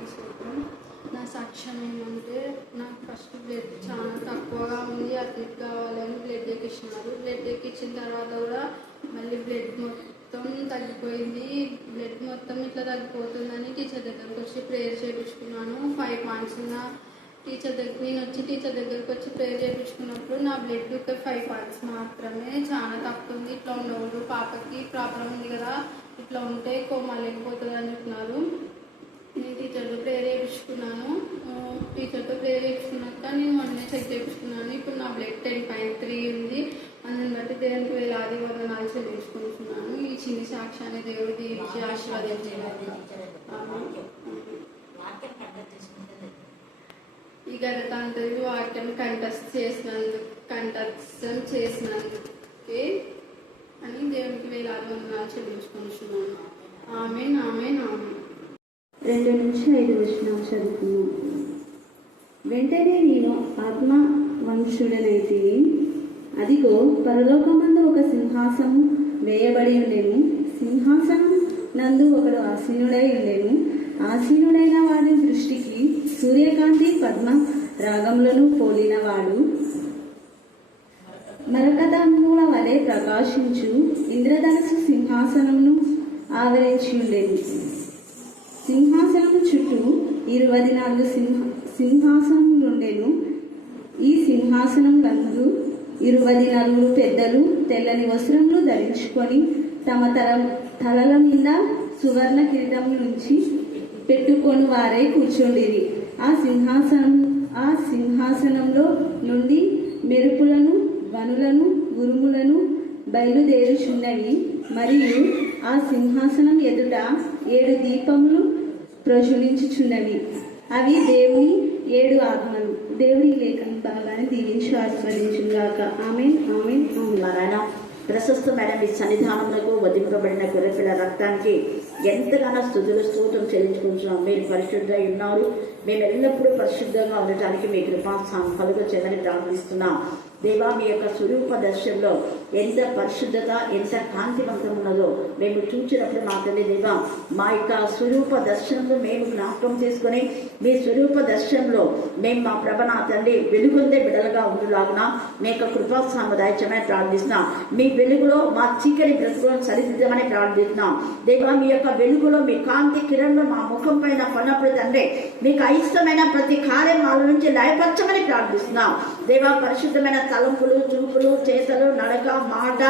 దేవునికి స్తోత్రం. నా సాక్ష్యం ఏమంటే నాకు ఫస్ట్ బ్లడ్ చాలా తక్కువగా ఉంది, అథ్లెట్ కావాలని బ్లడ్ ఎక్కించినారు. బ్లడ్ ఎక్కించిన తర్వాత కూడా మళ్ళీ బ్లడ్ మొత్తం తగ్గిపోయింది. బ్లడ్ మొత్తం ఇట్లా తగ్గిపోతుందని టీచర్ దగ్గరకు వచ్చి ప్రేయర్ చేయించుకున్నాను. 5 పాయింట్స్ ఉన్న నేను వచ్చి టీచర్ దగ్గరకు వచ్చి ప్రేయర్ చేయించుకున్నప్పుడు నా బ్లడ్ ఒక 5 పాయింట్స్ మాత్రమే, చాలా తక్కువ ఉంది. ఇట్లా ఉండకూడదు, పాపకి ప్రాబ్లం ఉంది కదా, ఇట్లా ఉంటే కోమా లేకపోతుంది అని చెప్పినారు. నేను టీచర్తో ప్రేయర్ చేయించుకున్నాను. టీచర్తో ప్రేయర్ చేయించుకున్నాక నేను మొన్నే చెక్ చేయించుకున్నాను. ఇప్పుడు నా బ్లడ్ 10.3 ఉంది. అందుని బట్టి దేవునికి వేలాది వందనాలు చెల్లించుకుంటున్నాను. ఈ చిన్ని సాక్ష్యాన్ని దేవుడు దీవించి ఆశీర్వదించారు. ఈ గణతంత్రి వాక్యం కంఠస్థం చేసినందుకే అని దేవునికి వేలాది వందనాలు చెల్లించుకుంటున్నాను. ఆమేన్, ఆమేన్, ఆమేన్. 2 నుంచి 5 వచనాలు చదువుకున్నాం. వెంటనే నేను ఆత్మ వంశుడనైతిని, అదిగో పరలోకమందు ఒక సింహాసనం వేయబడి ఉండెను. సింహాసనం నందు ఒకడు ఆసీనుడై ఉండెను. ఆసీనుడైన వాడి దృష్టికి సూర్యకాంతి పద్మ రాగములను పోలిన వాడు మరకతముల వలె ప్రకాశించు ఇంద్రధనుసు సింహాసనమును ఆవరించి ఉండేది. సింహాసనం చుట్టూ 24 సింహాసనములుండెను. ఈ సింహాసనం నందు 24 పెద్దలు తెల్లని వస్త్రములు ధరించుకొని తమ తలల మీద సువర్ణ కిరీటం నుంచి పెట్టుకొని వారై కూర్చుండిరి. ఆ సింహాసనంలో నుండి మెరుపులను, వనులను, ఉరుములను బయలుదేరుచున్నవి. మరియు ఆ సింహాసనం ఎదుట 7 దీపములు ప్రజ్వలించుచున్నవి. అవి దేవుని 7 ఆత్మలు. దేవుని లేఖన భాగాన్ని దీవించి ఆస్వాదించుగాక. ఆమేన్, ఆమేన్, ఆమేన్. ప్రశస్తమైన మీ సన్నిధానములకు వధింపబడిన గొర్రెపిల్ల రక్తానికి ఎంతగానో స్తుతులు స్తోత్రం చెల్లించుకుంటున్నాం. మీరు పరిశుద్ధంగా ఉన్నారు. మేము ఎల్లప్పుడూ పరిశుద్ధంగా ఉండటానికి మీ కృపా కలుగ చెందని ప్రార్థిస్తున్నాం. దేవా, మీ యొక్క స్వరూప దర్శనంలో ఎంత పరిశుద్ధత, ఎంత కాంతివంతం ఉన్నదో మేము చూచినప్పుడు మా తల్లి దేవా, మా యొక్క స్వరూప దర్శనంలో మేము జ్ఞాపకం చేసుకుని మీ స్వరూప దర్శనంలో మేము మా ప్రభ నా తండ్రి వెలుగొందే బిడలుగా ఉండులాగున మీ యొక్క కృపా సామదాయచమని ప్రార్థిస్తున్నాం. మీ వెలుగులో మా చీకటి బ్రతుకులను సరిదిద్దమని ప్రార్థిస్తున్నాం. దేవా, మీ యొక్క వెలుగులో మీ కాంతి కిరణంలో మా ముఖం పైన పడినప్పుడు తండ్రి మీకు అయిష్టమైన ప్రతి కార్యం వాళ్ళ నుంచి లయపరచమని ప్రార్థిస్తున్నాం. దేవా, పరిశుద్ధమైన తలంపులు, చూపులు, చేతలు, నడక, మాట,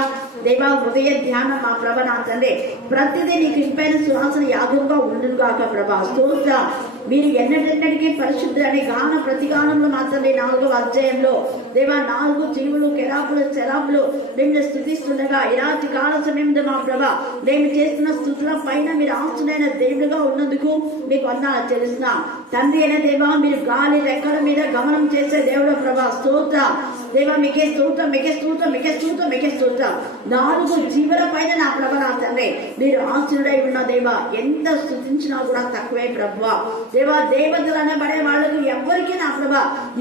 దేవా హృదయ ధ్యానం మా ప్రభ నా తండ్రి ప్రతిదీ నీకు ఇంపైన సువాసన యాగంగా ఉండుగాక ప్రభా. స్తోత్రం. మీరు ఎన్నటికి పరిశుద్ధులు అనే గాన ప్రతిగానంలో మాత్రమే 4వ అధ్యాయంలో దేవా 4 జీవులు, కెరాపులు, శరాపులు నిన్ను స్తుతిస్తుండగా ఇరాతి కాల సమయంలో మా ప్రభ మేము చేస్తున్న స్తుతుల పైన మీరు ఆస్తులైన దేవుడుగా ఉన్నందుకు మీకు వందనాలు చెల్లిస్తున్నా. తండ్రి అయిన దేవా, మీరు గాలి రెక్కల మీద గమనం చేసే దేవుడు ప్రభా. స్తోత్రం. దేవా, మీకే స్తోత్రం, మీకే స్తోత్రం, మీకే స్తోత్రం, మీకే స్తోత్రం. 4 జీవుల పైన నా ప్రభ నా తండ్రి మీరు ఆస్తుడై ఉన్న దేవా, ఎంత స్తుతించినా కూడా తక్కువే ప్రభువా. దేవా, దేవతలు అనబడే వాళ్ళకు ఎవరికి నా ప్రభ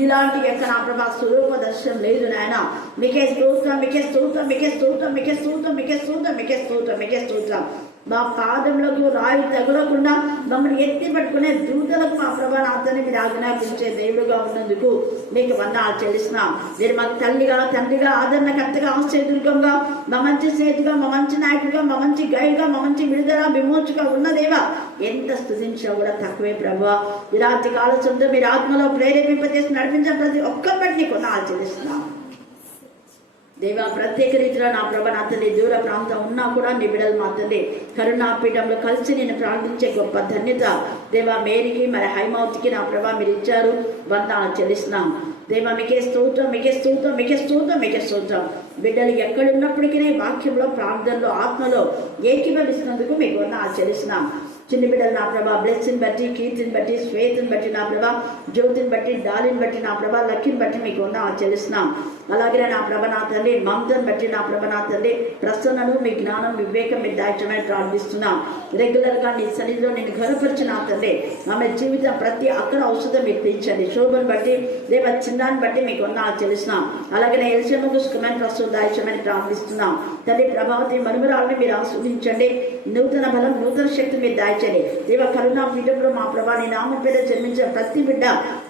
ఇలాంటి యొక్క నా ప్రభ స్వరూప దర్శనం లేదు నాయన. మీకే స్తోత్రం, మీకే స్తోత్రం, మీకే స్తోత్రం, మీకే స్తోత్రం, మీకే స్తోత్రం, మీకే స్తోత్రం, మీకే స్తోత్రం. మా పాదములకు రాయి తగులకుండా మమ్మల్ని ఎత్తి పట్టుకునే దూతలకు మా ప్రభా నాతని మీరు ఆజ్ఞాపించే దేవుడుగా ఉన్నందుకు మీకు వందనాలు చెల్లిస్తున్నాం. మీరు మాకు తల్లిగా, తండ్రిగా, ఆదరణకర్తగా, ఆశ్చర్యదుర్గంగా, మా మంచి స్నేహితుగా, మా మంచి నాయకుడిగా, మా మంచి గైడ్గా, మా మంచి విడుదల విమోచగా ఉన్నదేవా ఎంత స్తుతించినా కూడా తక్కువే ప్రభువా. ఇలాంటి కాలశంతో మీరు ఆత్మలో ప్రేరేపింపజేసి నడిపించిన ప్రతి ఒక్కరి బట్టి నీకు వందనాలు చెల్లిస్తున్నాం. దేవా, ప్రత్యేక రీతిలో నా ప్రభ నా తండ్రి దూర ప్రాంతం ఉన్నా కూడా నీ బిడ్డలు మా తండ్రి కరుణాపీఠంలో కలిసి నేను ప్రార్థించే గొప్ప ధన్యత దేవా మేరీకి, మరి హైమౌత్కి నా ప్రభ మీరు ఇచ్చారు. వందనాలు చెల్లిస్తున్నాం. దేవా, మీకే స్తోత్రం, మీకే స్తోత్రం, మీకే స్తోత్రం, మీకే స్తోత్రం. బిడ్డలు ఎక్కడున్నప్పటికీ ప్రార్థనలో, ప్రార్థనలో, ఆత్మలో ఏకీభవిస్తున్నందుకు మీకు వందనాలు చెల్లిస్తున్నాం. చిన్న బిడ్డలు నా ప్రభా బ్లెస్సింగ్ బట్టి, కీర్తిని బట్టి, శ్వేతని బట్టి, నా ప్రభా జ్యోతిని బట్టి, డాలిని బట్టి, నా ప్రభా లక్కిని బట్టి మీకు వందనాలు చెల్లిస్తున్నాం. అలాగే నా ప్రభ నా తండ్రి మమతను బట్టి నా ప్రభ నా తండ్రి ప్రసన్నను మీ జ్ఞానం వివేకం మీరు దాయిచ్చమని ప్రార్థిస్తున్నాం. రెగ్యులర్గా నీ సన్నిధిలో నేను ఘనపరిచి నా తండ్రి ఆమె జీవితం ప్రతి అక్కడ ఔషధం మీరు తీర్చండి. శోభను బట్టి దేవ చిన్నాన్ని బట్టి మీకు వందనాలు చెల్లిస్తున్నాం. అలాగే ఎల్సమ్మకు సుఖమైన ప్రస్తుతం దాయిచ్చమని ప్రార్థిస్తున్నాం. తండ్రి ప్రభావతి మనుమరాలను మీరు ఆస్వాదించండి. నూతన బలం నూతన శక్తి మీరు దాయిచ్చండి. దేవ కరుణా పీఠంలో మా ప్రభా నీ నామ పేద జన్మించిన ప్రతి బిడ్డ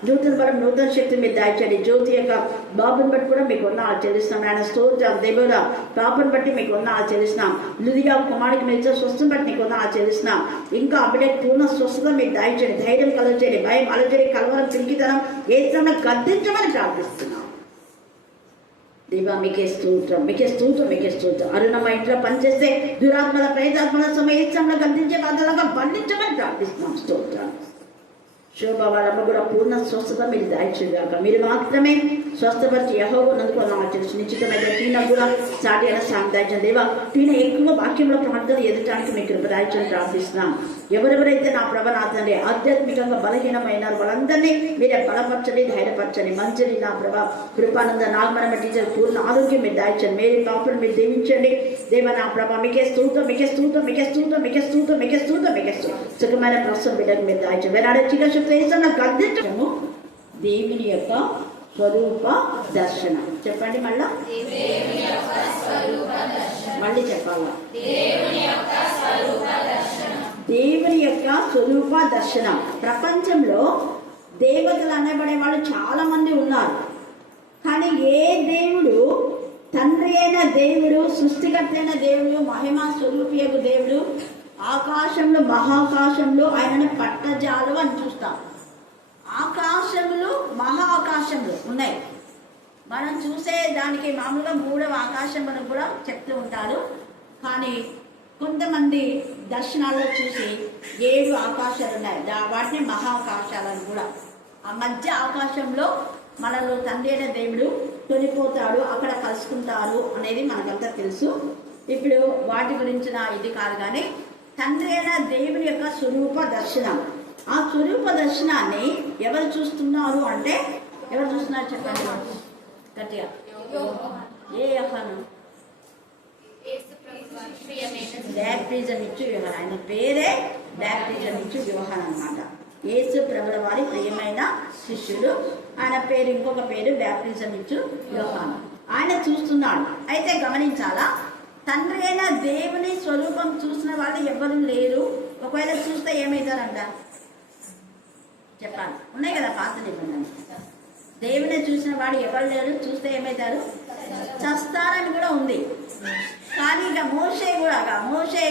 నూతన బలం నూతన శక్తి మీరు దాయిచ్చండి. జ్యోతి యొక్క బాబుని బట్టి కూడా మీకు వందనాలు చెల్లిస్తున్నాం. ఆయన స్తోత్ర దేవర పాపను బట్టి మీకు వందనాలు చెల్లిస్తున్నాం. లుదియా కుమారుడికి మీరు స్వస్థం బట్టి మీకు వందనాలు చెల్లిస్తున్నాం. ఇంకా బిడ్డకి పూర్ణ స్వస్థత మీరు దాయిచ్చండి. ధైర్యం కలగచేయండి. భయం అలజడి కలవరం పిరికితనం ఏ సమయంలో గద్దించమని ప్రార్థిస్తున్నాం. దేవా మీకే స్తోత్రం, మీకే స్తోత్రం, మీకే స్తోత్రం. అరుణమ్మ ఇంట్లో పనిచేస్తే దురాత్మల ప్రేతాత్మల సమయంలో గద్దించే కథలుగా బంధించమని ప్రార్థిస్తున్నాం. స్తోత్రం. శోభ వాళ్ళమ్మ కూడా పూర్ణ స్వస్థత మీరు దాయిచ్చుగాక. మీరు మాత్రమే స్వస్థపరిచి యెహోవా నందుకు తెలుసు. నిశ్చితమైన టీన కూడా సాటి అయిన సాయం దాయించండి. దేవా టీన ఎక్కువ వాక్యంలో ప్రార్థన ఎదటానికి మీ కృప దాయిచ్చని ప్రార్థిస్తున్నాం. ఎవరెవరైతే నా ప్రభ నా తండ్రి ఆధ్యాత్మికంగా బలహీనమైనారు వాళ్ళందరినీ మీరే బలపరచండి, ధైర్యపరచండి. మంచిది నా ప్రభ కృపానంద నాగమనమ్మ టీచర్ పూర్ణ ఆరోగ్యం మీరు దాయించండి. మేరీ పాపను మీరు దీవించండి. దేవ నా ప్రభ మీకే స్తోత్రం, మీకే స్తోత్రం, మీకే స్తోత్రం, మీకే స్తోత్రం, మీకే స్తోత్రం, మీకే స్తోత్రం. సుఖమైన ప్రస్తుతం బిడ్డకు మీరు దాయించండి. వేరే చిన్న గద్దించము దేవుని యొక్క స్వరూప దర్శనం. చెప్పండి మళ్ళా, మళ్ళీ చెప్పాలా? దేవుని యొక్క స్వరూప దర్శనం. ప్రపంచంలో దేవతలు అనబడే వాళ్ళు చాలా మంది ఉన్నారు. కానీ ఏ దేవుడు తండ్రి అయిన దేవుడు, సృష్టికర్త అయిన దేవుడు, మహిమా స్వరూపియకు దేవుడు ఆకాశంలో మహాకాశంలో ఆయనను పట్టజాలు అని చూస్తాం. ఆకాశములు మహా ఆకాశములు ఉన్నాయి. మనం చూసే దానికి మామూలుగా 3వ ఆకాశం అని కూడా చెప్తూ ఉంటారు. కానీ కొంతమంది దర్శనాల్లో చూసి 7 ఆకాశాలు ఉన్నాయి. వాటిని మహాకాశాలను కూడా. ఆ మధ్య ఆకాశంలో మనలో తండ్రి అయిన దేవుడు తొలిపోతాడు, అక్కడ కలుసుకుంటారు అనేది మనకంతా తెలుసు. ఇప్పుడు వాటి గురించిన ఇది కాదు, కానీ తండ్రి అయిన దేవుని యొక్క స్వరూప దర్శనం. ఆ స్వరూప దర్శనాన్ని ఎవరు చూస్తున్నారు అంటే, ఎవరు చూస్తున్నారు చెప్పండి గట్టిగా. ఏ యోహాను? బ్యాప్టిజం ఇచ్చు యోహాను. ఆయన పేరే బ్యాప్టిజం ఇచ్చు యోహాను అన్నమాట. యేసు ప్రభుల వారి ప్రియమైన శిష్యుడు. ఆయన పేరు, ఇంకొక పేరు బ్యాప్టిజం ఇచ్చు యోహాను. ఆయన చూస్తున్నాడు. అయితే గమనించాలా, తండ్రి అయిన దేవుని స్వరూపం చూసిన వాళ్ళు ఎవరు లేరు. ఒకవేళ చూస్తే ఏమవుతారంట చెప్పాలి. ఉన్నాయి కదా పాత నిబంధన. దేవుని చూసిన వాడు ఎవరు లేరు, చూస్తే ఏమవుతారు? చస్తారని కూడా ఉంది. కానీ ఇక మోషే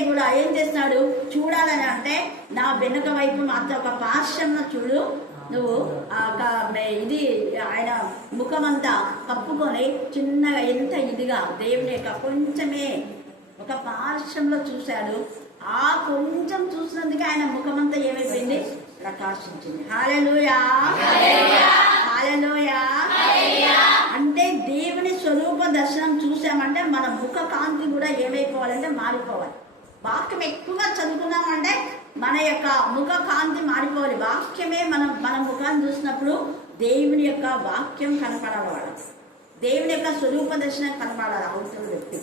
కూడా ఏం చేస్తున్నాడు? చూడాలని అంటే నా వెనుక వైపు మాత్రం ఒక పార్శ్వంలో చూడు, నువ్వు ఇది ఆయన ముఖమంతా కప్పుకొని చిన్నగా ఎంత ఇదిగా దేవుని యొక్క కొంచెమే ఒక పార్శ్వంలో చూశాడు. ఆ కొంచెం చూసినందుకే ఆయన ముఖమంతా ఏమైపోయింది? ప్రకాశించింది. హల్లెలూయా, హల్లెలూయా. అంటే దేవుని స్వరూప దర్శనం చూసామంటే మన ముఖ కాంతి కూడా ఏమైపోవాలంటే మారిపోవాలి. వాక్యం ఎక్కువగా చదువుకున్నామంటే మన యొక్క ముఖ కాంతి మారిపోవాలి. వాక్యమే మన ముఖాన్ని చూసినప్పుడు దేవుని యొక్క వాక్యం కనపడాలి. వాళ్ళ దేవుని యొక్క స్వరూప దర్శనం కనపడాలి. అవతల వ్యక్తి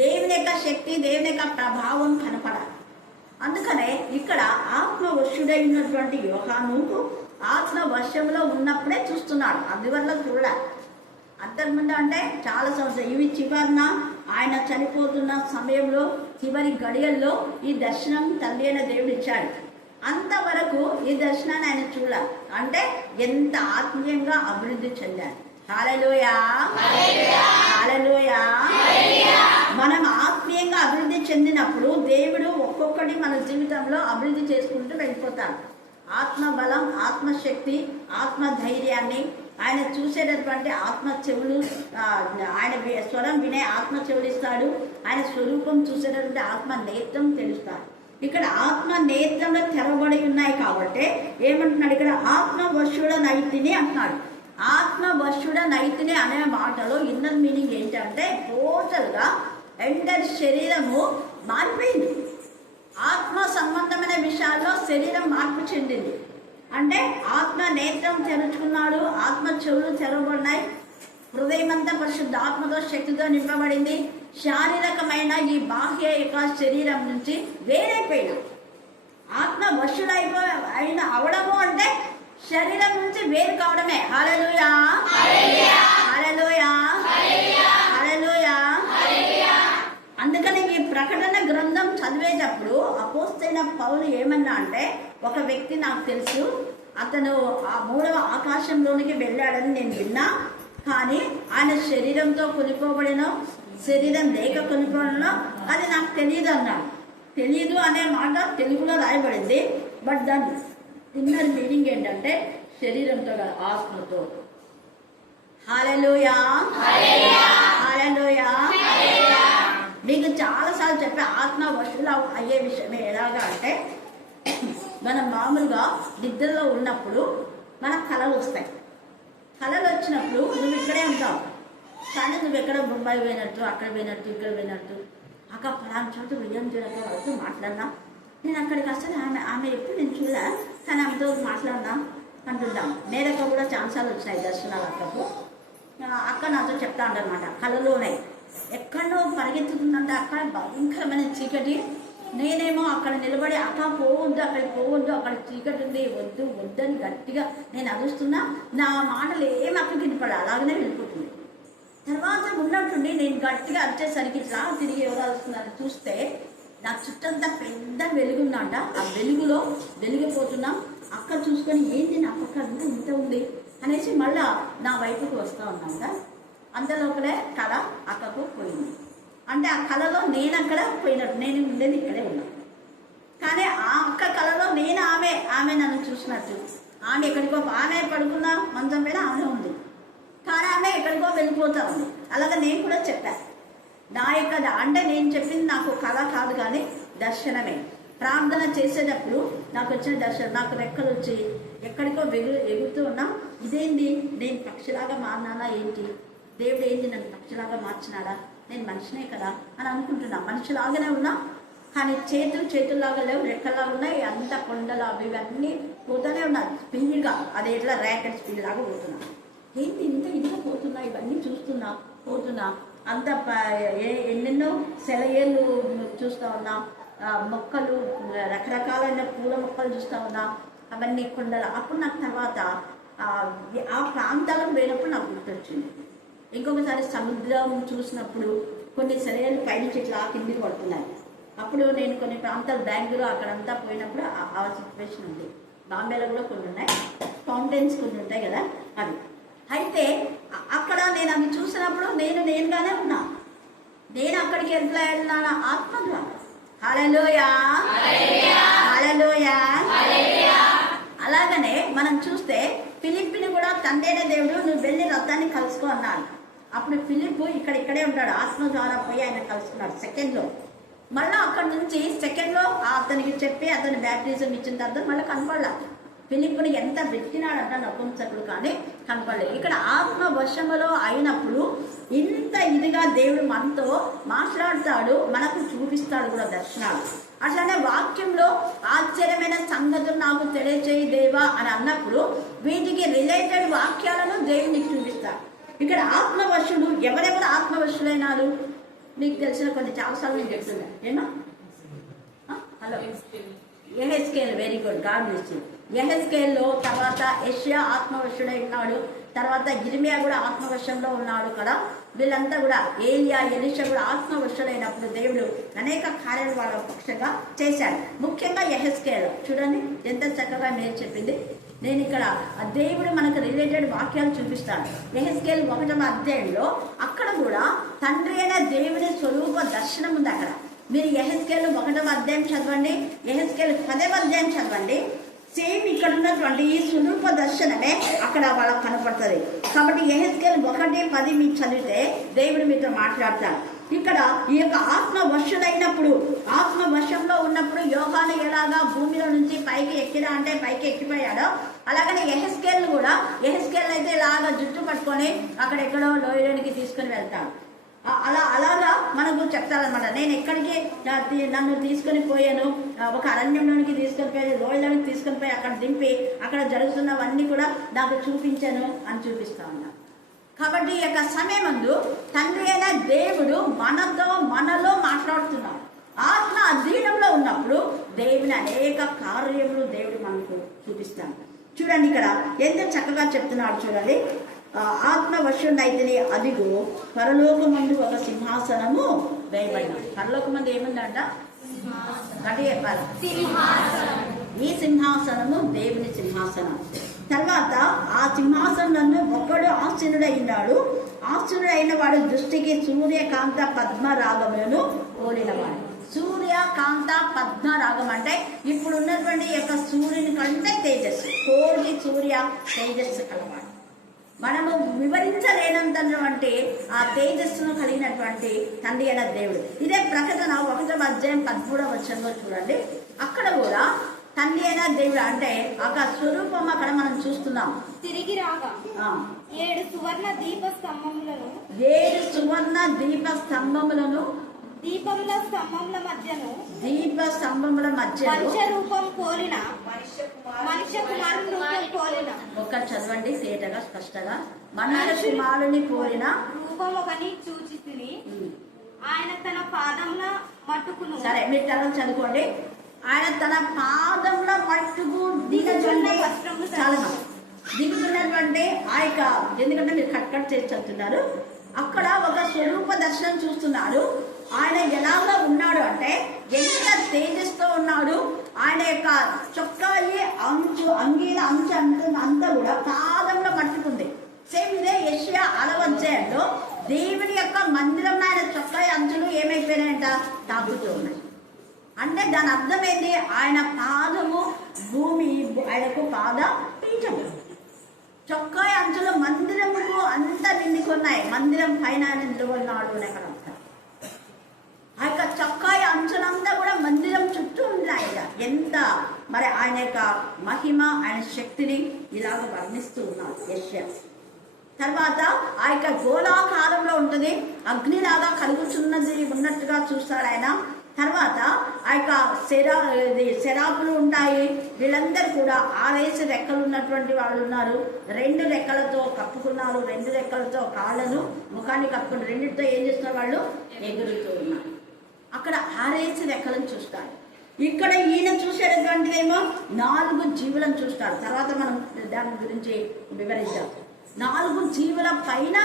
దేవుని యొక్క శక్తి, దేవుని యొక్క ప్రభావం కనపడాలి. అందుకనే ఇక్కడ ఆత్మవశుడైనటువంటి యోహానుకు ఆత్మ వశంలో ఉన్నప్పుడే చూస్తున్నాడు. అందువల్ల చూడాలి. అంతకుముందు అంటే చాలా సంవత్సరాలు ఇవి చివరిన ఆయన చనిపోతున్న సమయంలో చివరి గడియల్లో ఈ దర్శనం తండ్రి అయిన దేవుడు ఇచ్చాడు. అంతవరకు ఈ దర్శనాన్ని ఆయన చూడాలి. అంటే ఎంత ఆత్మీయంగా అభివృద్ధి చెందాడు. హల్లెలూయా, హల్లెలూయా. మనం ఆత్మీయంగా అభివృద్ధి చెందినప్పుడు దేవుడు ఒక్కొక్కటి మన జీవితంలో అభివృద్ధి చేసుకుంటూ వెళ్ళిపోతాడు. ఆత్మ బలం, ఆత్మశక్తి, ఆత్మ ధైర్యాన్ని ఆయన చూసేటటువంటి ఆత్మ చెవులు, ఆయన స్వరం వినే ఆత్మ చెవులు ఇస్తాడు. ఆయన స్వరూపం చూసేటటువంటి ఆత్మ నేత్రం తెలుస్తాడు. ఇక్కడ ఆత్మ నేత్రంలో తెరవబడి ఉన్నాయి కాబట్టి ఏమంటున్నాడు ఇక్కడ? ఆత్మవశుడ నైతిని అంటున్నాడు. ఆత్మవశుడ నైతిని అనే మాటలో ఇన్నర్ మీనింగ్ ఏంటంటే టోటల్గా ఎంటర్ శరీరము మారిపోయింది. ఆత్మ సంబంధమైన విషయాల్లో శరీరం మార్పు చెందింది. అంటే ఆత్మ నేత్రం తెరుచుకున్నాడు, ఆత్మ చెవులు తెరవబడినాయి, హృదయం అంతా పరిశుద్ధాత్మతో శక్తితో నింపబడింది. శారీరకమైన ఈ బాహ్య యొక్క శరీరం నుంచి వేరైపోయిన ఆత్మ వశుడైన అవడము అంటే శరీరం నుంచి వేరు కావడమే. హల్లెలూయా, హల్లెలూయా, హల్లెలూయా. అందుకని ఈ ప్రకటన గ్రంథం చదివేటప్పుడు అపోస్తలుడైన పౌలు ఏమన్నా అంటే, ఒక వ్యక్తి నాకు తెలుసు, అతను ఆ 3వ ఆకాశంలోనికి వెళ్ళాడని నేను విన్నా, కానీ ఆయన శరీరంతో కొనిపోబడిన శరీరం లేక కొనిపోవడంలో అది నాకు తెలియదు అన్నాడు. తెలియదు అనే మాట తెలుగులో రాయబడింది, బట్ దాని ఇన్నర్ మీనింగ్ ఏంటంటే శరీరంతో కాదు, ఆత్మతో. హల్లెలూయా, హల్లెలూయా. మీకు చాలాసార్లు చెప్పే ఆత్మ వశులు అయ్యే విషయమే. ఎలాగా అంటే, మనం మామూలుగా నిద్రలో ఉన్నప్పుడు మనకు కళలు వస్తాయి. కళలు వచ్చినప్పుడు నువ్వు ఇక్కడే ఉంటావు, కానీ నువ్వు ఎక్కడ ముంబై పోయినట్టు, అక్కడ పోయినట్టు, ఇక్కడ పోయినట్టు, అక్కడ పలానా చోట విజయం చూడక వాళ్ళతో మాట్లాడినా, నేను అక్కడికి అసలు ఆమె ఎప్పుడు నేను చూడలే, కానీ ఆమెతో మాట్లాడినా అంటుంటాం. నేరక కూడా ఛాన్సాలు వచ్చినాయి దర్శనాలు. అక్క నాతో చెప్తా ఉండనమాట, కళలోనే ఎక్కడో పరిగెత్తుతుందంటే అక్కడ భయంకరమైన చీకటి. నేనేమో అక్కడ నిలబడి అక్క పోవద్దు, అక్కడికి పోవద్దు, అక్కడ చీకటి ఉంది, వద్దు వద్దని గట్టిగా నేను అరుస్తున్నా. నా మాటలు ఏమి అక్కడికి వినపడ, అలాగనే వెళ్ళిపోతుంది. తర్వాత ఉన్నట్టుండి నేను గట్టిగా అరిచేసరికి ఇట్లా తిరిగి ఎవరు అరుస్తున్నారని చూస్తే నా చుట్టంతా పెద్ద వెలుగుందంట. ఆ వెలుగులో వెలిగిపోతున్నా. అక్క చూసుకొని ఏంటి నా పక్క అంతా ఇంత ఉంది అనేసి మళ్ళా నా వైపుకి వస్తూ ఉన్నాంట. అంతలోపలే కళ అక్కకు పోయింది. అంటే ఆ కళలో నేను అక్కడ పోయినట్టు, నేను ఉండేది ఇక్కడే ఉన్నాను, కానీ ఆ అక్క కళలో నేను ఆమె నన్ను చూసినట్టు. ఆమె ఎక్కడికో, ఆమె పడుకున్న మంచం మీద ఆమె ఉంది, కానీ ఆమె ఎక్కడికో వెళ్ళిపోతా ఉంది. అలాగే నేను కూడా చెప్పాను, నా యొక్క అంటే నేను చెప్పింది నాకు కళ కాదు కానీ దర్శనమే. ప్రార్థన చేసేటప్పుడు నాకు వచ్చిన దర్శనం, నాకు రెక్కలు వచ్చి ఎక్కడికో ఎగురుతూ ఉన్నా. ఇదేంటి, నేను పక్షిలాగా మారినానా ఏంటి, దేవుడు ఏంటి నన్ను పక్షిలాగా మార్చినాడా, నేను మనిషినే కదా అని అనుకుంటున్నా. మనిషిలాగానే ఉన్నా, కానీ చేతుల్లాగా లేవు, రెక్కల్లాగా ఉన్నాయి. అంత కొండలు అవి ఇవన్నీ పోతూనే ఉన్నాయి స్పీడ్గా. అది ఎట్లా ర్యాకెట్ స్పీడ్ లాగా పోతున్నా. ఏంటి ఇంత ఇదిగా పోతున్నా, ఇవన్నీ చూస్తున్నా పోతున్నా. అంత ఎన్నెన్నో సెలయేళ్ళు చూస్తూ ఉన్నా, మొక్కలు, రకరకాలైన పూల మొక్కలు చూస్తూ ఉన్నా, అవన్నీ కొండలు. అప్పుడు నాకు తర్వాత ఆ ప్రాంతాలకు పోయినప్పుడు నాకు గుర్తొచ్చింది. ఇంకొకసారి సముద్రం చూసినప్పుడు కొన్ని సెలయేళ్ళు పైనుంచి ఇట్లా కిందికి పడుతున్నాయి. అప్పుడు నేను కొన్ని ప్రాంతాలు బెంగళూరు అక్కడంతా పోయినప్పుడు ఆ సిచ్యువేషన్ ఉంది. బాంబేలో కూడా కొన్ని ఉన్నాయి, ఫౌంటైన్స్ కొన్ని ఉంటాయి కదా అవి. అయితే అక్కడ నేను అవి చూసినప్పుడు నేనుగానే ఉన్నా. నేను అక్కడికి వెళ్ళినా ఆత్మ ద్వారా. హల్లెలూయా, హల్లెలూయా. అలాగనే మనం చూస్తే ఫిలిప్పిని కూడా తండ్రైన దేవుడు నువ్వు వెళ్ళి రథాన్ని కలుసుకో అన్నాడు. అప్పుడు ఫిలిప్ ఇక్కడే ఉంటాడు, ఆత్మ ద్వారా పోయి ఆయన కలుసుకున్నాడు సెకండ్లో. మళ్ళీ అక్కడ నుంచి సెకండ్లో అతనికి చెప్పి అతని బ్యాప్టిజం ఇచ్చిన తర్వాత మళ్ళీ కనపడలేదు. ఫిలిప్పుని ఎంత వెతికినాడంట నపుంసకుడు, కానీ కనపడలేదు. ఇక్కడ ఆత్మ వశములో అయినప్పుడు ఇంత ఇదిగా దేవుడు మనతో మాట్లాడతాడు, మనకు చూపిస్తాడు కూడా దర్శనాలు. అట్లానే వాక్యంలో ఆశ్చర్యమైన సంగతులు నాకు తెలియచేయి దేవా అని అన్నప్పుడు వీటికి రిలేటెడ్ వాక్యాలను దేవునికి చూపిస్తాడు. ఇక్కడ ఆత్మవశుడు ఎవరెవరు ఆత్మవశులైనారు మీకు తెలిసిన కొన్ని చాలాసార్లు నేను చెప్తున్నాను. ఏమా హలో, యెహెజ్కేల్, very good, God bless you. యెహెజ్కేల్లో తర్వాత యెషయా ఆత్మవశుడై ఉన్నాడు, తర్వాత యిర్మీయా కూడా ఆత్మవశంలో ఉన్నాడు కదా. వీళ్ళంతా కూడా ఏలియా, ఎలీషా కూడా ఆత్మవశుడైనప్పుడు దేవుడు అనేక కార్యాలు వాళ్ళ పక్షంగా చేశాడు. ముఖ్యంగా యెహెజ్కేల్ చూడండి ఎంత చక్కగా నేను చెప్పింది. నేను ఇక్కడ దేవుడు మనకు రిలేటెడ్ వాక్యాలు చూపిస్తాను. యెహెజ్కేల్ 1వ అధ్యాయంలో అక్కడ కూడా తండ్రి అయిన దేవుని స్వరూప దర్శనం ఉంది. అక్కడ మీరు యెహెజ్కేల్ 1వ అధ్యాయం చదవండి, యెహెజ్కేల్ 10వ అధ్యాయం చదవండి. సేమ్ ఇక్కడ ఉన్నటువంటి ఈ స్వరూప దర్శనమే అక్కడ వాళ్ళకి కనపడుతుంది. కాబట్టి యెహెజ్కేల్ 1:10 మీకు చదివితే దేవుడు మీతో మాట్లాడతాడు. ఇక్కడ ఈ యొక్క ఆత్మ వశుడైనప్పుడు, ఆత్మ వశంలో ఉన్నప్పుడు యోహాను ఎలాగా భూమిలో నుంచి పైకి ఎక్కిరా అంటే పైకి ఎక్కిపోయాడో, అలాగనే యెహెజ్కేల్ కూడా, యెహెజ్కేల్ అయితే ఇలాగా జుట్టు పట్టుకొని అక్కడెక్కడో లోయలోనికి తీసుకొని వెళ్తాడు. అలాగా మనకు చెప్తారనమాట. నేను ఎక్కడికి నన్ను తీసుకొని పోయాను, ఒక అరణ్యంలోనికి తీసుకొని పోయి, లోయలోనికి తీసుకొని పోయి అక్కడ దింపి అక్కడ జరుగుతున్నవన్నీ కూడా నాకు చూపించాను అని చూపిస్తా ఉన్నా. కాబట్టి ఈ యొక్క సమయమందు తండ్రి అయిన దేవుడు మనలో మాట్లాడుతున్నాడు. ఆత్మ అధీనంలో ఉన్నప్పుడు దేవుని అనేక కార్యములు దేవుడు మనకు చూపిస్తాడు. చూడండి ఇక్కడ ఎంత చక్కగా చెప్తున్నాడు చూడండి. ఆత్మ వశుడైతేనే అదిగో పరలోకమందు ఒక సింహాసనము వేయబడిన. పరలోకమందు ఏముందంట? గట్టి చెప్పాలి. ఈ సింహాసనము దేవుని సింహాసనం. తర్వాత ఆ సింహాసనంలో ఒకడు ఆసీనుడైనాడు. ఆసీనుడైన వాడు దృష్టికి సూర్యకాంత పద్మరాగములను పోలినవాడు. సూర్యకాంత పద్మరాగం అంటే ఇప్పుడు ఉన్నటువంటి యొక్క సూర్యుని కంటే తేజస్సు, కోటి సూర్య తేజస్సు కలవాడు. మనము వివరించలేనంతటువంటి ఆ తేజస్సును కలిగినటువంటి తండ్రి అయిన దేవుడు. ఇదే ప్రకటన 1వ అధ్యాయం 13వ వచనంలో చూడండి. అక్కడ కూడా తండ్రి అయిన దేవుడు అంటే ఒక స్వరూపం అక్కడ మనం చూస్తున్నాం. తిరిగి రాగా 7 సువర్ణ దీప స్తంభములను 7 సువర్ణ దీప స్తంభములను దీపముల స్తంభముల మధ్యను మనుష్య రూపం పోలిన మనుష్య కుమారుని రూపం పోలిన. ఒక్క చదవండి తేటగా స్పష్టంగా. మనుష్య కుమారుని పోలిన రూపం ఒకని చూచితిని. ఆయన తన పాదముల మట్టుకును. సరే మీరు తర్వాత చదువుకోండి. ఆయన తన పాదముల మట్టుకు దిగుతున్నటువంటి ఆ యొక్క, ఎందుకంటే మీరు కట్ చేసి చదువుతున్నారు. అక్కడ ఒక స్వరూప దర్శనం చూస్తున్నారు. ఆయన ఎలాగా ఉన్నాడు అంటే ఎంత తేజస్తో ఉన్నాడు. ఆయన యొక్క చొక్కాయి అంగీల అంచు అంతా కూడా పాదంలో పట్టుకుంది. సేమ్ ఇదే యెషయా 6వ అధ్యాయంలో దేవుని యొక్క మందిరం ఆయన చొక్కాయి అంచులు ఏమైపోయినాయంట? తాగుతూ ఉన్నాయి. అంటే దాని అర్థం ఏంటి? ఆయన పాదము భూమి, ఆయనకు పాద పీఠము. చొక్కాయి అంచులు మందిరముకు అంతా నిండుకున్నాయి. మందిరం పైన ఆయన నిలబడినాడు అని అక్కడ అర్థం. ఆ యొక్క చొక్కాయి అంచులంతా కూడా మందిరం చుట్టూ ఉన్నాయి. ఎంత మరి ఆయన యొక్క మహిమ, ఆయన శక్తిని ఇలాగ వర్ణిస్తూ ఉన్నాడు యెషయా. తర్వాత ఆ యొక్క గోళాకారంలో ఉంటుంది, అగ్నిలాగా కలుగుతున్నది ఉన్నట్టుగా చూస్తాడు ఆయన. తర్వాత ఆ యొక్క శరాపులు ఉంటాయి. వీళ్ళందరూ కూడా 6 రెక్కలు ఉన్నటువంటి వాళ్ళు ఉన్నారు. 2 రెక్కలతో కప్పుకున్నారు, 2 రెక్కలతో కాళ్ళను ముఖాన్ని కప్పుకుని రెండింటితో ఏం చేస్తున్నారు? వాళ్ళు ఎగురుతూ ఉన్నారు. అక్కడ 6 రెక్కలను చూస్తారు. ఇక్కడ ఈయన చూసేటటువంటిదేమో 4 జీవులను చూస్తారు. తర్వాత మనం దాని గురించి వివరిద్దాం. 4 జీవుల పైన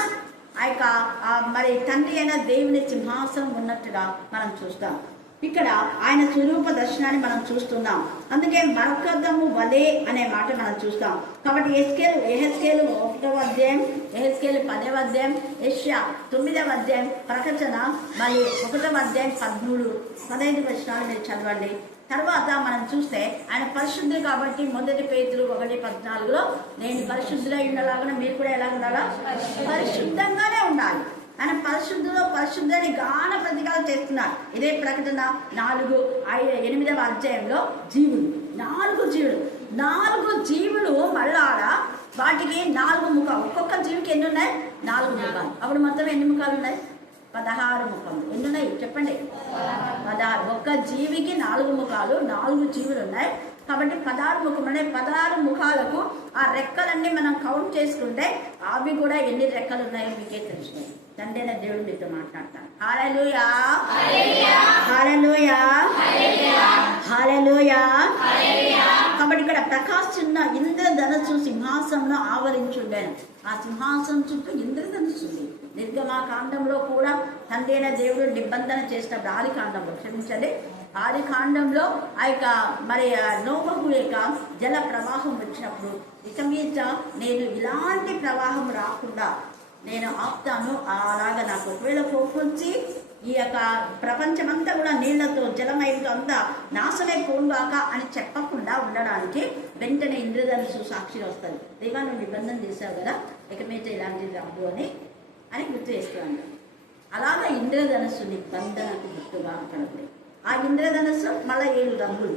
ఆ యొక్క మరి తండ్రి అయిన దేవుని సింహాసనం ఉన్నట్టుగా మనం చూస్తాం. ఇక్కడ ఆయన స్వరూప దర్శనాన్ని మనం చూస్తున్నాం. అందుకే మరకదము వలే అనే మాట మనం చూస్తాం. కాబట్టి యెహెజ్కేలు 1వ అధ్యాయం, యెహెజ్కేలు 10వ అధ్యాయం, యెషయా 9వ అధ్యాయం, ప్రకటన మరి 1వ అధ్యాయం 13-15 వచనాలు మీరు చదవండి. తర్వాత మనం చూస్తే ఆయన పరిశుద్ధులు కాబట్టి 1 పేతురు 1:14లో నేను పరిశుద్ధులై ఉండలాగా మీరు కూడా ఎలా ఉండాలా? పరిశుద్ధంగానే ఉండాలి. ఆయన పరిశుద్ధుని గాన ప్రతికాలు చేస్తున్నారు. ఇదే ప్రకటన 4:8వ అధ్యాయంలో జీవులు, 4 జీవులు మళ్ళాడ వాటికి 4 ముఖాలు. ఒక్కొక్క జీవికి ఎన్ని ఉన్నాయి? 4 ముఖాలు. అప్పుడు మొత్తం ఎన్ని ముఖాలు ఉన్నాయి? 16 ముఖాలు. ఎన్ని ఉన్నాయి చెప్పండి? 16. ఒక్క జీవికి 4 ముఖాలు, 4 జీవులు ఉన్నాయి. కాబట్టి 16 ముఖం అంటే 16 ముఖాలకు ఆ రెక్కలన్నీ మనం కౌంట్ చేసుకుంటే అవి కూడా ఎన్ని రెక్కలు ఉన్నాయో మీకే తెలుసు. తండ్రి అయిన దేవుడు మీతో మాట్లాడతాను. హల్లెలూయా, హల్లెలూయా, హల్లెలూయా. కాబట్టి ఇక్కడ ప్రకాశిస్తున్న ఇంద్రధనస్సు సింహాసనంలో ఆవరించుండేను. ఆ సింహాసనం చుట్టూ ఇంద్రధనస్సు ఉంది. నిర్గమాకాండంలో కూడా తండ్రి అయిన దేవుడు నిబంధన చేసినప్పుడు, ఆదికాండంలో క్షమించండి, ఆదికాండంలో ఆ యొక్క మరి నోవహు యొక్క జల ప్రవాహం వచ్చినప్పుడు ఇక మీద నేను ఇలాంటి ప్రవాహం రాకుండా నేను ఆపుతాను, అలాగా నాకు ఒకవేళ కోపొచ్చి ఈ యొక్క ప్రపంచమంతా కూడా నీళ్లతో జలమైతో అంతా నాశనైపోగాక అని చెప్పకుండా ఉండడానికి వెంటనే ఇంద్రధనుసు సాక్షిగా వస్తుంది. దేవా నువ్వు నిబంధన చేశావు కదా, ఇక మీద ఇలాంటిది రాదు అని గుర్తు చేస్తున్నాను. అలాగా ఇంద్రధనుస్సు నిబంధనకు గుర్తుగా ఉంటుంది. ఆ ఇంద్రధనుస్సు మళ్ళీ 7 రంగులు.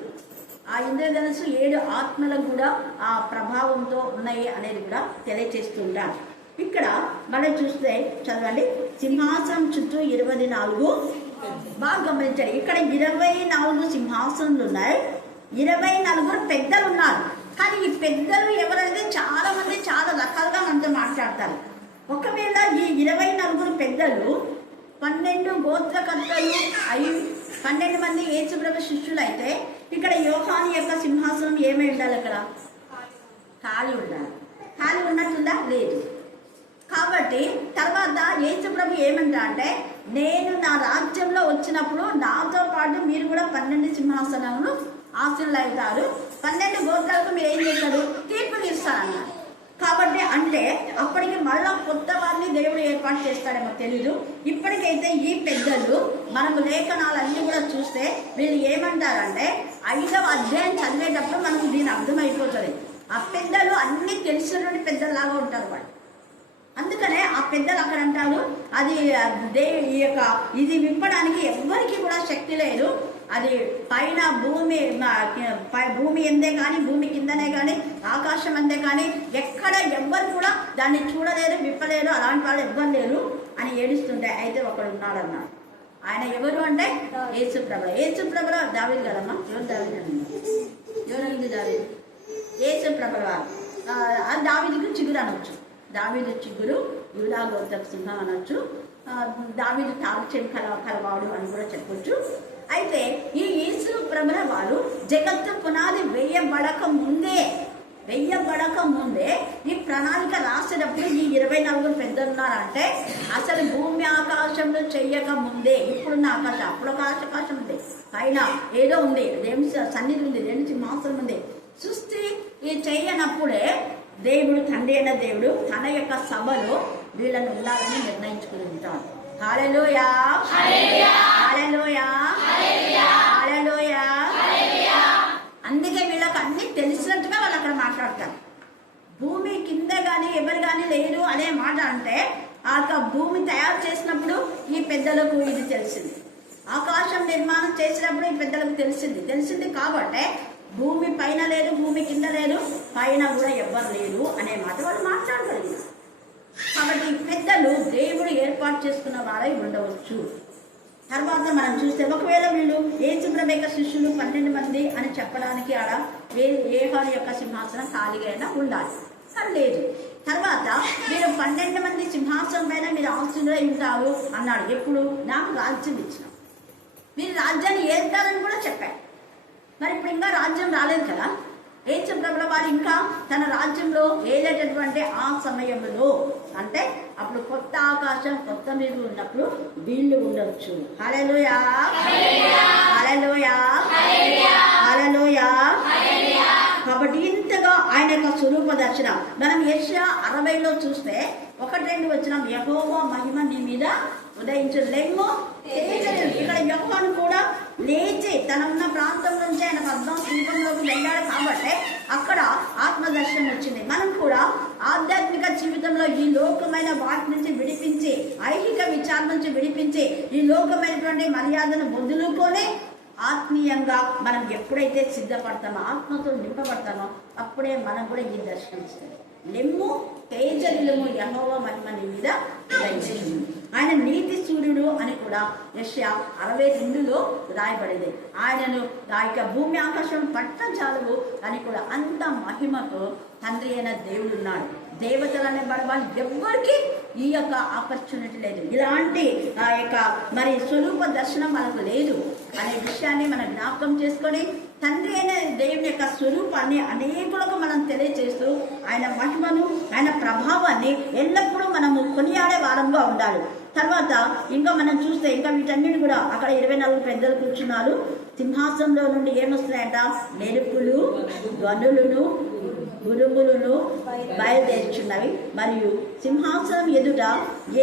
ఆ ఇంద్రధనుస్సు 7 ఆత్మలకు కూడా ఆ ప్రభావంతో ఉన్నాయి అనేది కూడా తెలియచేస్తుంటారు. ఇక్కడ మనం చూస్తే చదవండి, సింహాసనం చుట్టూ 24 బాగా గమనించండి. ఇక్కడ 24 సింహాసనాలు ఉన్నాయి. 24 పెద్దలు ఉన్నారు. కానీ ఈ పెద్దలు ఎవరైతే చాలా మంది చాలా రకాలుగా మనతో మాట్లాడతారు. ఒకవేళ ఈ 24 పెద్దలు 12 గోత్రకర్తలు 12 మంది యేసుప్రభు శిష్యులు అయితే ఇక్కడ యోహాను యొక్క సింహాసనం ఏమై ఉండాలి? అక్కడ ఖాళీ ఉండాలి. ఖాళీ ఉన్నట్టుందా? లేదు. కాబట్టి తర్వాత యేసుప్రభు ఏమంటా అంటే, నేను నా రాజ్యంలో వచ్చినప్పుడు నాతో పాటు మీరు కూడా 12 సింహాసనములు ఆశీనులు అవుతారు, 12 గోత్రాలకు మీరు ఏం చేస్తారు? తీర్పు తీస్తారన్నారు. కాబట్టి అంటే అప్పటికి మళ్ళా కొత్త వారిని దేవుడు ఏర్పాటు చేస్తాడేమో తెలీదు. ఇప్పటికైతే ఈ పెద్దలు మనము లేఖనాలన్నీ కూడా చూస్తే వీళ్ళు ఏమంటారంటే 5వ అధ్యాయం చదివేటప్పుడు మనకు దీని అర్థమైపోతుంది. ఆ పెద్దలు అన్ని తెలిసినటువంటి పెద్దలాగా ఉంటారు వాళ్ళు. అందుకనే ఆ పెద్దలు అక్కడ అంటారు, అది ఈ యొక్క ఇది విప్పడానికి ఎవ్వరికి కూడా శక్తి లేదు. అది పైన భూమి ఎందే కానీ, భూమి కిందనే కానీ, ఆకాశం అందే కానీ ఎక్కడ ఎవ్వరు కూడా దాన్ని చూడలేరు, విప్పలేరు, అలాంటి వాళ్ళు ఎవ్వరు లేరు అని ఏడుస్తుంటే అయితే ఒకడు ఉన్నాడన్నాడు. ఆయన ఎవరు అంటే యేసుప్రభు. యేసుప్రభులో దావీదు కదమ్మా, ఎవరు దావీదు ఎవరంది? దావీదు యేసుప్రభు వారు. దావీదుకు చిగురు అనొచ్చు, దావీదు చిగురు, యూదా గోత్రపు సింహం అనొచ్చు, దావీదు తాల్చెం కలవాడు అని కూడా చెప్పొచ్చు. అయితే ఈ యేసు ప్రభుల వారు జగత్తు పునాది వేయబడక ముందే ఈ ప్రణాళిక రాసేటప్పుడు ఈ 24 పెద్దలు ఉన్నారంటే అసలు భూమి ఆకాశంలో చెయ్యక ముందే, ఇప్పుడున్న ఆకాశం, అప్పుడు ఆకాశం ఉంది, పైన ఏదో ఉంది, దేవుని సన్నిధి ఉంది, 2 సింహాసనం ఉంది. సృష్టి చెయ్యనప్పుడే దేవుడు, తండ్రి అయిన దేవుడు తన యొక్క సభలో వీళ్ళని ఉండాలని నిర్ణయించుకుని ఉంటాడు. హల్లెలూయా, హల్లెలూయా, హల్లెలూయా. అందుకే వీళ్ళకి అన్ని తెలిసినట్టుగా వాళ్ళు అక్కడ మాట్లాడతారు. భూమి కింద కానీ ఎవరు కానీ లేరు అనే మాట అంటే ఆ భూమి తయారు చేసినప్పుడు ఈ పెద్దలకు ఇది తెలిసింది, ఆకాశం నిర్మాణం చేసినప్పుడు ఈ పెద్దలకు తెలిసింది కాబట్టి భూమి పైన లేదు, భూమి కింద లేదు, పైన కూడా ఎవ్వరు లేరు అనే మాట వాళ్ళు మాట్లాడగలిగారు. కాబట్టి పెద్దలు దేవుడు ఏర్పాటు చేసుకున్న వారై ఉండవచ్చు. తర్వాత మనం చూస్తే ఒకవేళ వీళ్ళు యేసుప్రభు యొక్క శిష్యులు 12 మంది అని చెప్పడానికి ఆడ యోహాను యొక్క సింహాసనం ఖాళీగా అయినా ఉండాలి, కానీ లేదు. తర్వాత మీరు 12 మంది సింహాసనం పైన మీరు ఆశీనులై ఉంటారు అన్నాడు. ఎప్పుడు? నాకు రాజ్యం ఇచ్చిన, మీరు రాజ్యాన్ని ఏల్తారని కూడా చెప్పారు. మరి ఇప్పుడు ఇంకా రాజ్యం రాలేదు కదా. యేసుప్రభుల వారు ఇంకా తన రాజ్యంలో ఏలేటటువంటి ఆ సమయంలో అంటే అప్పుడు కొత్త ఆకాశం, కొత్త నీరు ఉన్నప్పుడు వీళ్ళు ఉండొచ్చు. హల్లెలూయా, హల్లెలూయా, హల్లెలూయా. కాబట్టి ఇంతగా ఆయన యొక్క స్వరూప దర్శనం మనం యెషయా 60లో చూస్తే 1-2 వచనం, యెహోవా మహిమ నీ మీద ఉదయించు, లెమ్ము తేజస్సు. ఇక్కడ యెహోవాను కూడా లేచి తన ఉన్న ప్రాంతం నుంచి ఆయన పద్మం దీపంలోకి వెళ్ళాడు కాబట్టి అక్కడ ఆత్మదర్శనం వచ్చింది. మనం కూడా ఆధ్యాత్మిక జీవితంలో ఈ లోకమైన వాటి నుంచి విడిపించి, ఐహిక విచారం నుంచి విడిపించి, ఈ లోకమైనటువంటి మర్యాదను వదులుకొని ఆత్మీయంగా మనం ఎప్పుడైతే సిద్ధపడతామో, ఆత్మతో నింపబడతామో అప్పుడే మనం కూడా ఈ దర్శనం ఇస్తుంది. లెమ్ము తేజరిలము, యెహోవా మహిమ నీ మీద ఉదయించును. ఆయన నీతి సూర్యుడు అని కూడా యెషయా 62లో రాయబడింది. ఆయనను ఆ యొక్క భూమి ఆకాశం పట్టజాలవు అని కూడా అంత మహిమతో తండ్రి అయిన దేవుడు ఉన్నాడు. దేవతలు అనే వాళ్ళు ఎవ్వరికి ఈ యొక్క ఆపర్చునిటీ లేదు. ఇలాంటి ఆ యొక్క మరి స్వరూప దర్శనం మనకు లేదు అనే విషయాన్ని మనం జ్ఞాపకం చేసుకొని తండ్రి అయిన దేవుని యొక్క స్వరూపాన్ని అనేకులకు మనం తెలియజేస్తూ ఆయన మహిమను, ఆయన ప్రభావాన్ని ఎల్లప్పుడూ మనము కొనియాడే వారంగా ఉండాలి. తర్వాత ఇంకా మనం చూస్తే ఇంకా వీటన్నిటి కూడా అక్కడ 24 పెద్దలు కూర్చున్నారు. సింహాసనంలో నుండి ఏమొస్తున్నాయంట? మెరుపులు, ధ్వనులను, గురుములను బయలుదేరుచున్నవి. మరియు సింహాసనం ఎదుట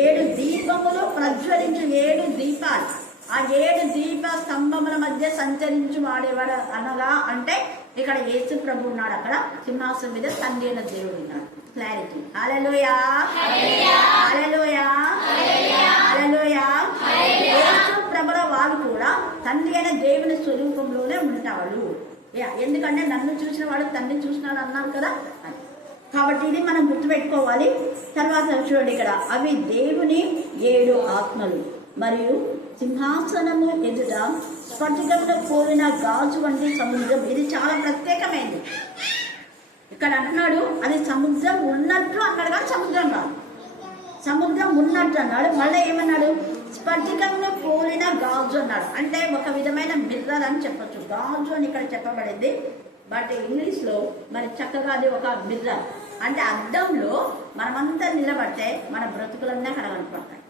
7 దీపములు ప్రజ్వలించు 7 దీపాలు. ఆ 7 దీప స్తంభముల మధ్య సంచరించు వాడేవాడు అనగా అంటే ఇక్కడ యేసు ప్రభు ఉన్నాడు. అక్కడ సింహాసనం మీద తండ్రి అయిన దేవుడు ఉన్నాడు. క్లారిటీ. హల్లెలూయా, హల్లెలూయా, హల్లెలూయా. యేసు ప్రభుల వారు కూడా తండ్రి అయిన దేవుని స్వరూపంలోనే ఉంటాడు. ఎందుకంటే నన్ను చూసిన వాడు తండ్రి చూసినాడు అన్నారు కదా. కాబట్టి ఇది మనం గుర్తుపెట్టుకోవాలి. తర్వాత చూడండి ఇక్కడ, అవి దేవుని 7 ఆత్మలు మరియు సింహాసనము ఎదుట స్ఫటికంలో పోలిన గాజు వంటి సముద్రం. ఇది చాలా ప్రత్యేకమైనది. ఇక్కడ అంటున్నాడు అది సముద్రం ఉన్నట్లు అన్నాడు కానీ సముద్రం కాదు. సముద్రం ఉన్నట్టు అన్నాడు. మళ్ళీ ఏమన్నాడు? స్ఫటికంలో పోలిన గాజు అన్నాడు. అంటే ఒక విధమైన మిర్రర్ అని చెప్పొచ్చు. గాజు అని ఇక్కడ చెప్పబడింది, బట్ ఇంగ్లీష్లో మరి చక్కగా అది ఒక మిర్రర్. అంటే అద్దంలో మనమంతా నిలబడితే మన బ్రతుకులన్నీ అక్కడ కనపడతాయి.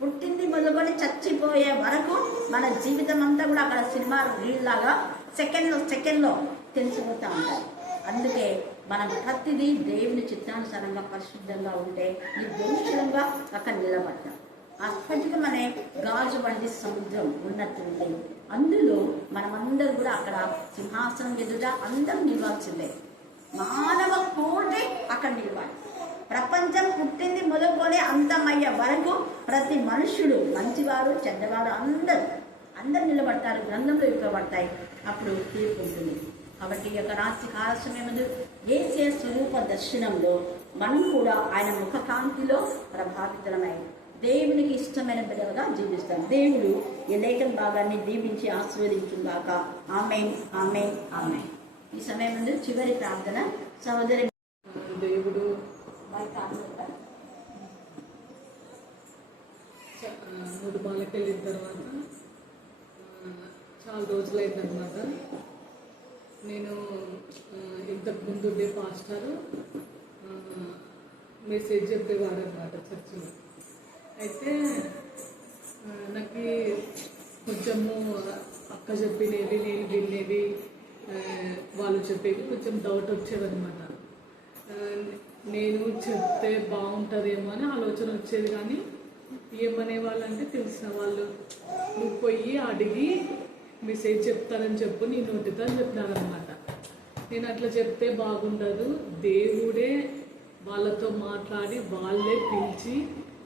పుట్టింది మొదలుకొని చచ్చిపోయే వరకు మన జీవితం అంతా కూడా అక్కడ సినిమా రీల్ లాగా సెకండ్లో తెలిసిపోతూ ఉంటాయి. అందుకే మనం ప్రతిదీ దేవుని చిత్తానుసారంగా పరిశుద్ధంగా ఉంటే నిర్దోషంగా అక్కడ నిలబడతాం. అప్పటికమనే గాజు వంటి సముద్రం ఉన్నట్టుంది. అందులో మనమందరూ కూడా అక్కడ సింహాసనం ఎదుట అందరం నిలవాల్సిందే. మానవ కోటి అక్కడ నిలవాలి. ప్రపంచం పుట్టింది మొదలుకొని అంతమయ్యే వరకు ప్రతి మనుషుడు, మంచివారు చెడ్డవారు అందరూ నిలబడతారు, గ్రంథంలో ఇవ్వబడతాయి. అప్పుడు తీర్పు ఉంటుంది. కాబట్టి ఈ యొక్క రాత్రి కాల సమయంలో యేసే స్వరూప దర్శనంలో మనం కూడా ఆయన ముఖకాంతిలో ప్రభావితమై దేవునికి ఇష్టమైన బిడ్డలుగా జీవిస్తాం. దేవుడు ఈ లేఖన భాగాన్ని దీవించి ఆశీర్వదించుగాక. ఆమేన్, ఆమేన్, ఆమేన్. ఈ సమయం చివరి ప్రార్థన. సహోదరి దేవుడు ముడుమాలకి వెళ్ళిన తర్వాత చాలా రోజులైందనమాట. నేను ఇంతకుముందు ఉండే పాస్టర్ మెసేజ్ చెప్పేవాడు అనమాట చర్చిలో. అయితే నాకు కొంచెము అక్క చెప్పినవి నేను వినేవి, వాళ్ళు చెప్పేవి కొంచెం డౌట్ వచ్చేదనమాట. నేను చెప్తే బాగుంటుందేమో అని ఆలోచన వచ్చేది. కానీ ఏమనే వాళ్ళంటే తెలిసిన వాళ్ళు, నువ్వు పోయి అడిగి మెసేజ్ చెప్తానని చెప్పు, నీ నోటితో అని చెప్పినారనమాట. నేను అట్లా చెప్తే బాగుండదు, దేవుడే వాళ్ళతో మాట్లాడి వాళ్ళే పిలిచి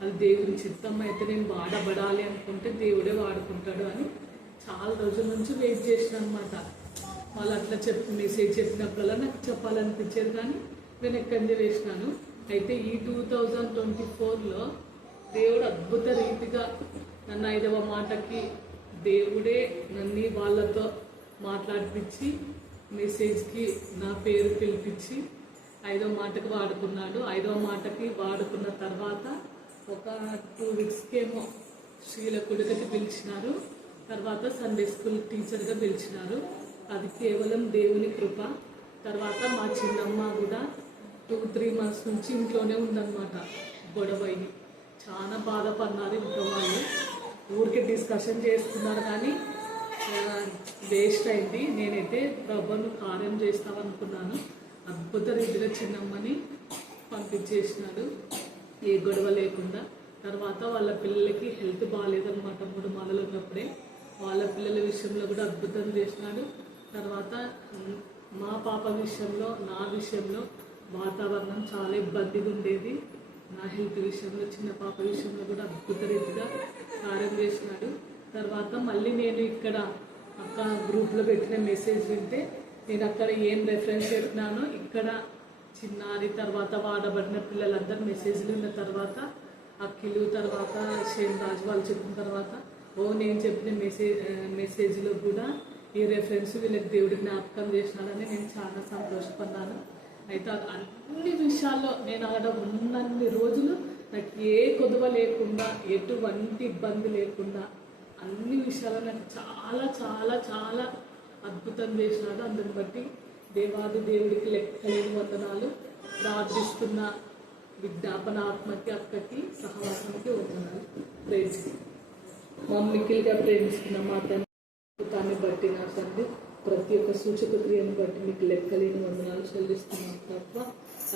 అది దేవుని చిత్తం అయితే నేను వాడబడాలి అనుకుంటే దేవుడే వాడుకుంటాడు అని చాలా రోజుల నుంచి వెయిట్ చేసిన అనమాట. వాళ్ళు అట్లా మెసేజ్ చెప్పినప్పుడల్లా నాకు చెప్పాలనిపించేది, కానీ నేను ఎక్కడి వేసినాను. అయితే ఈ 2024లో దేవుడు అద్భుత రీతిగా నన్ను 5వ మాటకి దేవుడే నన్ను వాళ్ళతో మాట్లాడిపించి మెసేజ్కి నా పేరు పిలిపించి 5వ మాటకి వాడుకున్నాడు. 5వ మాటకి వాడుకున్న తర్వాత ఒక 2 వీక్స్కేమో శ్రీలకుడికి పిలిచినారు. తర్వాత సండే స్కూల్ టీచర్గా పిలిచినారు. అది కేవలం దేవుని కృప. తర్వాత మా చిన్నమ్మ కూడా 2-3 months నుంచి ఇంట్లోనే ఉందన్నమాట. గొడవయ్యి చాలా బాధపడినారు. ఇంట్లో వాళ్ళు ఊరికే డిస్కషన్ చేస్తున్నారు, కానీ వేస్ట్ అయింది. నేనైతే ప్రభువును కార్యం చేస్తామనుకున్నాను. అద్భుత రీతిగా చిన్నమ్మని పంపించేసినాడు, ఏ గొడవ లేకుండా. తర్వాత వాళ్ళ పిల్లలకి హెల్త్ బాగాలేదన్నమాట. 3 మాలలు ఉన్నప్పుడే వాళ్ళ పిల్లల విషయంలో కూడా అద్భుతం చేసినాడు. తర్వాత మా పాప విషయంలో, నా విషయంలో వాతావరణం చాలా ఇబ్బందిగా ఉండేది. నా హెల్త్ విషయంలో, చిన్న పాప విషయంలో కూడా అద్భుత రీతిగా కార్యం చేసినాడు. తర్వాత మళ్ళీ నేను ఇక్కడ అక్క గ్రూప్లో పెట్టిన మెసేజ్ వింటే నేను అక్కడ ఏం రెఫరెన్స్ పెట్టినానో ఇక్కడ చిన్నారి తర్వాత వాడబడిన పిల్లలందరూ మెసేజ్లు ఉన్న తర్వాత అక్కిలు తర్వాత షేన్ రాజు వాళ్ళు చెప్పిన తర్వాత నేను చెప్పిన మెసేజ్లో కూడా ఈ రెఫరెన్స్ వీళ్ళకి దేవుడి జ్ఞాపకం చేసినాడని నేను చాలా సంతోషపడ్డాను. అయితే అన్ని విషయాల్లో నేను అక్కడ ఉన్నన్ని రోజులు నాకు ఏ కొదువ లేకుండా, ఎటువంటి ఇబ్బంది లేకుండా అన్ని విషయాల్లో నాకు చాలా చాలా చాలా అద్భుతం చేసినాడు. అందుని బట్టి దేవాది దేవుడికి లెక్కలేని వందనాలు. ప్రార్థిస్తున్న విజ్ఞాపన ఆత్మకి, అక్కకి, సహవాసానికి వందనాలు. ప్రేజ్ మమ్మికిల్గా ప్రేమిస్తున్న మా తండ్రి బట్టి నా తండ్రి ప్రతి ఒక్క సూచక క్రియను బట్టి మీకు లెక్కలేని వందనాలు చెల్లిస్తున్నాం తప్ప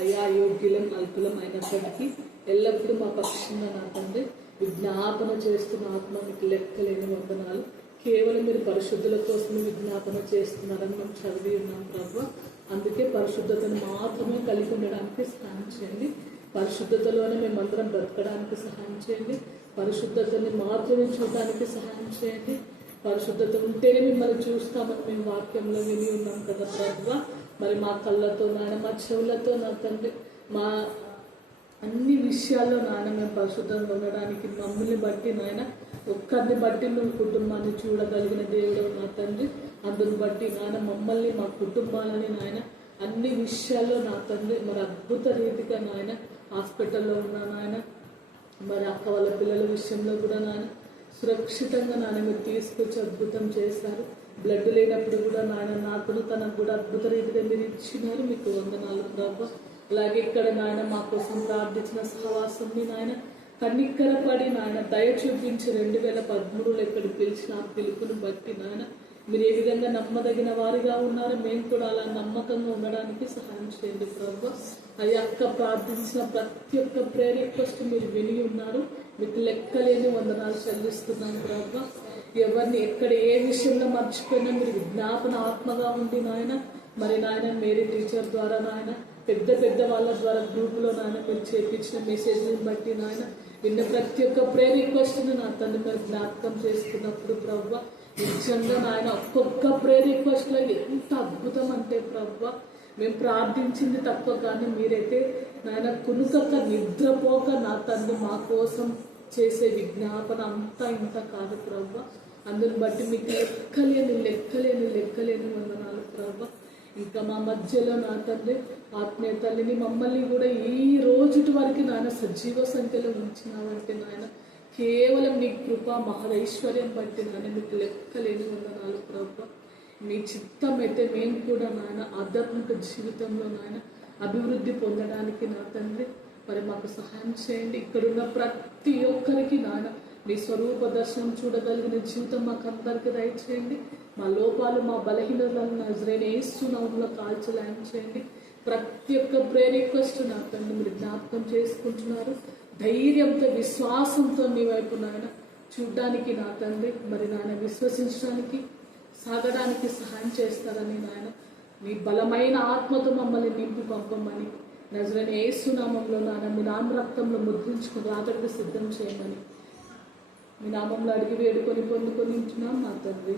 అయా యోగ్యులం అల్పులం అయినప్పటికీ ఎల్లప్పుడూ మా పక్షంగా నా తండ్రి విజ్ఞాపన చేస్తున్న ఆత్మ మీకు లెక్కలేని వందనాలు. కేవలం మీరు పరిశుద్ధుల కోసం విజ్ఞాపన చేస్తున్నారని మనం చదివి ఉన్నాం ప్రభు. అందుకే పరిశుద్ధతను మాత్రమే కలిగి ఉండడానికి సహాయం చేయండి. పరిశుద్ధతలోనే మేమందరం బ్రతకడానికి సహాయం చేయండి. పరిశుద్ధతని మాత్రమే చూడడానికి సహాయం చేయండి. పరిశుద్ధత ఉంటేనే మిమ్మల్ని చూస్తామని మేము వాక్యంలో విని ఉన్నాం కదా ప్రభు. మరి మా కళ్ళతో నాయన, మా చెవులతో నా తండ్రి, మా అన్ని విషయాల్లో నాయన మేము పరిశుద్ధంగా ఉండడానికి మమ్మల్ని బట్టి నాయన, ఒక్కరిని బట్టి మేము కుటుంబాన్ని చూడగలిగిన దేవుడు నా తండ్రి. అందుని బట్టి నాయన మమ్మల్ని, మా కుటుంబాలని నాయన అన్ని విషయాల్లో నా తండ్రి మరి అద్భుత రీతిగా నాయన హాస్పిటల్లో ఉన్న నాయన మరి అక్క వాళ్ళ పిల్లల విషయంలో కూడా నాన్న సురక్షితంగా నాన్న మీరు తీసుకొచ్చి అద్భుతం చేశారు. బ్లడ్ లేనప్పుడు కూడా నాయన నాకును తనకు కూడా అద్భుత రీతిగా మీరు ఇచ్చినారు, మీకు వందనాలు ప్రభా. అలాగే ఇక్కడ నాయన మా కోసం ప్రార్థించిన సహవాసంని నాయన కన్నిక్కరపడి నాయన దయ చూపించి 2013లో ఇక్కడ పిలిచిన ఆ పిలుపుని బట్టి నాయన మీరు ఏ విధంగా నమ్మదగిన వారిగా ఉన్నారో మేము కూడా అలా నమ్మకంగా ఉండడానికి సహాయం చేయండి ప్రభా. అది అక్క ప్రార్థించిన ప్రతి ఒక్క ప్రేయర్ రిక్వెస్ట్ మీరు విని ఉన్నారు, మీకు లెక్కలేని వందనాలు చెల్లిస్తున్నాను ప్రభా. ఎవరిని ఎక్కడ ఏ విషయంలో మర్చిపోయినా మీరు విజ్ఞాపన ఆత్మగా ఉండి నాయన మరి నాయన మేరీ టీచర్ ద్వారా నాయన పెద్ద పెద్ద వాళ్ళ ద్వారా గ్రూపులో నాయన మీరు చేపించిన మెసేజ్ని బట్టి నాయన విన్న ప్రతి ఒక్క ప్రేయర్ రిక్వెస్ట్ని నా తండ్రి మీరు జ్ఞాపకం చేసుకున్నప్పుడు ప్రభా నిజంగా నాయన ఒక్కొక్క ప్రేయర్ రిక్వెస్ట్లో ఎంత అద్భుతం అంటే ప్రభా మేము ప్రార్థించింది తక్కువ కానీ మీరైతే నాయన కునుకక నిద్రపోక నా తండ్రి మా కోసం చేసే విజ్ఞాపన అంతా ఇంత కాదు ప్రభా. అందుని బట్టి మీకు లెక్కలేని వందనాలు ప్రభా. ఇంకా మా మధ్యలో నా తండ్రి ఆత్మీయ తల్లిని మమ్మల్ని కూడా ఈ రోజుటి వరకు నాయన సజీవ సంఖ్యలో ఉంచినావంటే నాయన కేవలం నీ కృప మహదైశ్వర్యం బట్టి నాయన మీకు లెక్కలేని వందనాలు ప్రభా. మీ చిత్తం అయితే మేము కూడా నాయన ఆధ్యాత్మిక జీవితంలో నాయన అభివృద్ధి పొందడానికి నా తండ్రి మరి మాకు సహాయం చేయండి. ఇక్కడున్న ప్రతి ఒక్కరికి నాయన మీ స్వరూప దర్శనం చూడగలిగిన జీవితం మాకు అందరికీ దయచేయండి. మా లోపాలు మా బలహీనతలను నజరేయుని యేసు నామములో కాల్చలాయం చేయండి. ప్రతి ఒక్క ప్రేయర్ రిక్వెస్ట్ నా తండ్రి మీరు జ్ఞాపకం చేసుకుంటున్నారు. ధైర్యంతో విశ్వాసంతో మీ వైపు నాయన చూడ్డానికి నా తండ్రి మరి నాయన విశ్వసించడానికి సాగడానికి సహాయం చేస్తారని నాయన మీ బలమైన ఆత్మతో మమ్మల్ని నింపి పంపమని నజరేయుని యేసు నామములో నాయన మీ నామ రక్తంలో ముద్రించుకుని రాతడికి సిద్ధం చేయమని మీ నామంలో అడిగి వేడుకొని పొందుకొని ఉంటున్నాం మా తండ్రి.